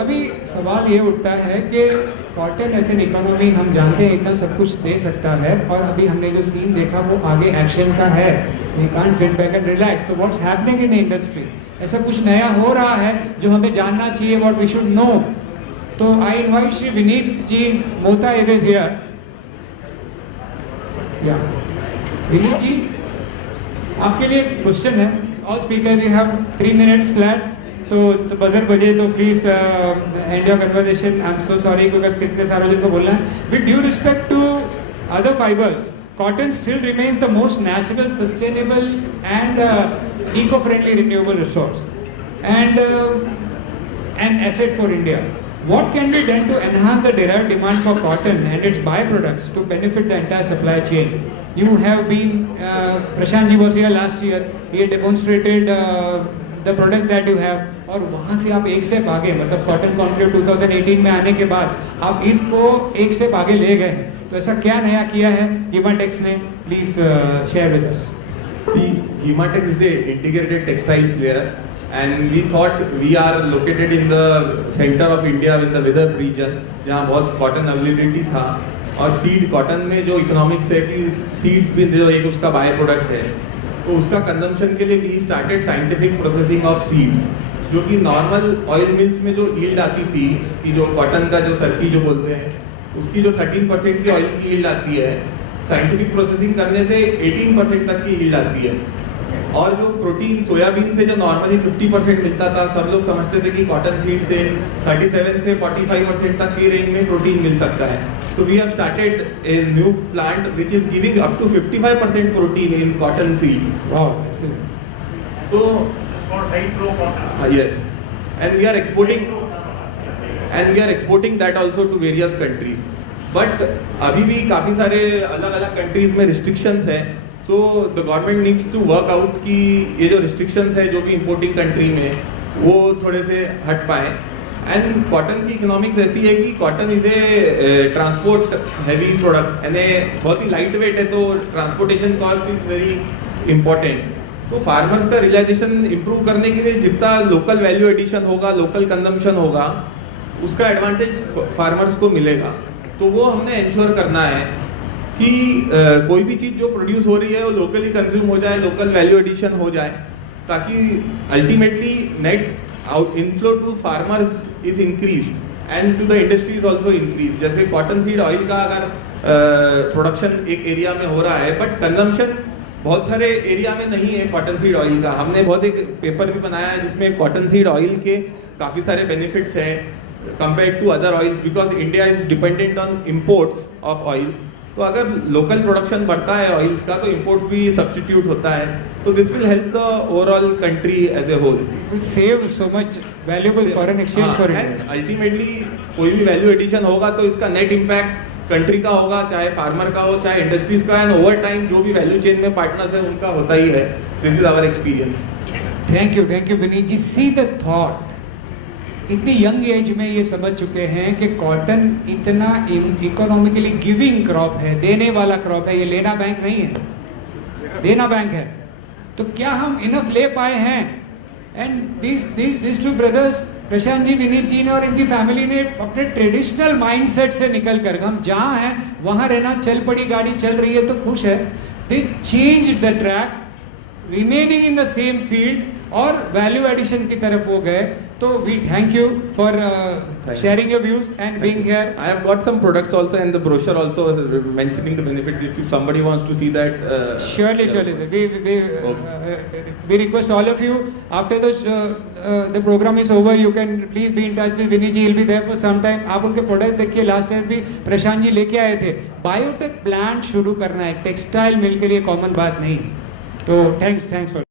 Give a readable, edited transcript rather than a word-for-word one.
अभी सवाल ये उठता है कि कॉटन एज एन इकोनॉमी हम जानते हैं इतना सब कुछ दे सकता है, और अभी हमने जो सीन देखा वो आगे एक्शन का है. We can't sit back and relax. तो what's happening in the industry, ऐसा कुछ नया हो रहा है जो हमें जानना चाहिए, व्हाट वी शुड नो. तो I invite Shri Vineet ji Mota is here. या विनीत जी, आपके लिए क्वेश्चन है. All speakers you have 3 minutes flat. तो बजर बजे तो please end your conversation. I am so sorry because कितने सारे जिनको बोलना है. With due respect to other fibers, cotton still remains the most natural, sustainable and eco-friendly renewable resource and an asset for India. What can be done to enhance the derived demand for cotton and its byproducts to benefit the entire supply chain? You have been, Prashant ji was here last year. He had demonstrated the products that you have. और वहाँ से आप एक step आगे, मतलब cotton conclave 2018 में आने के बाद आप इसको एक स्टेप आगे ले गए हैं. तो ऐसा क्या नया किया है कीमाटेक्स ने? Please share with us. See, Kimatex is a integrated textile player, and we thought we are located in the center of India in the Vidarbh region, जहाँ बहुत कॉटन अवेलेबिलिटी था. और सीड कॉटन में जो इकोनॉमिक्स है कि seeds भी जो एक उसका बाय प्रोडक्ट है, तो उसका कंजम्पशन के लिए we started scientific processing of seed, जो कि नॉर्मल ऑयल मिल्स में जो यील्ड आती थी कि जो कॉटन का जो सरकी जो बोलते हैं उसकी जो 13% की ऑयल की यील्ड आती है, साइंटिफिक प्रोसेसिंग करने से 18% तक की यील्ड आती है. और जो प्रोटीन सोयाबीन से जो नॉर्मली 50% मिलता था, सब लोग समझते थे कि कॉटन सीड से 37 से 45% तक की रेंज में प्रोटीन मिल सकता है. So we have started a new plant which is giving up to 55% protein in cotton seed. Wow, excellent. So For high flow cotton. yes, and we are exporting that also to various countries. But अभी भी काफ़ी सारे अलग-अलग countries में restrictions है. So the government needs to work out कि ये जो restrictions है जो भी importing country में वो थोड़े से हट पाए. एंड कॉटन की इकोनॉमिक्स ऐसी है कि cotton is a transport heavy product, यानी बहुत ही लाइट वेट है, तो transportation cost is very important. तो फार्मर्स का रियलाइजेशन इंप्रूव करने के लिए जितना लोकल वैल्यू एडिशन होगा, लोकल कंजम्पशन होगा, उसका एडवांटेज फार्मर्स को मिलेगा. तो वो हमने इंश्योर करना है कि कोई भी चीज़ जो प्रोड्यूस हो रही है वो लोकली कंज्यूम हो जाए, लोकल वैल्यू एडिशन हो जाए, ताकि ultimately net inflow to farmers is increased and to the industry is also increased. जैसे कॉटन सीड ऑयल का अगर प्रोडक्शन एक एरिया में हो रहा है बट कंजम्पशन बहुत सारे एरिया में नहीं है कॉटन सीड ऑयल का. हमने बहुत एक पेपर भी बनाया है जिसमें कॉटन सीड ऑयल के काफ़ी सारे बेनिफिट्स हैं compare to other oils, because India is dependent on imports of oil. तो अगर लोकल प्रोडक्शन बढ़ता है ऑयल्स का तो इंपोर्ट भी सब्स्टिट्यूट होता है. तो this will help the overall country as a whole. Will save so much valuable foreign exchange for India. And ultimately कोई भी वैल्यू एडिशन होगा तो इसका नेट इम्पैक्ट कंट्री का होगा, चाहे फार्मर का हो चाहे इंडस्ट्रीज का. एंड ओवर टाइम जो भी वैल्यू चेन में पार्टनर्स है उनका होता ही है. This is our experience. Thank you Vineet ji. See the thought, इतनी यंग एज में ये समझ चुके हैं कि कॉटन इतना इकोनॉमिकली गिविंग क्रॉप है, देने वाला क्रॉप है. ये लेना बैंक नहीं है, देना बैंक है. तो क्या हम इनफ ले पाए हैं? And this two brothers, Prashant ji, Vineet जी ने और इनकी फैमिली ने अपने ट्रेडिशनल माइंडसेट से निकल कर, हम जहाँ हैं वहाँ रहना, चल पड़ी गाड़ी चल रही है तो खुश है. They change the track, remaining in the same field, और वैल्यू एडिशन की तरफ वो गए. तो we thank you for sharing your views and being here. I have got some products also and the brochure also mentioning the benefits. If somebody wants to see that, Surely. We request all of you, after the program is over, you can please be in touch with Vinny ji. He'll be there for some time. आप उनके product देखिए. Last time भी प्रशांत जी लेके आए थे. Biotech plant शुरू करना है, टेक्सटाइल मिल के लिए कॉमन बात नहीं. तो थैंक्स फॉर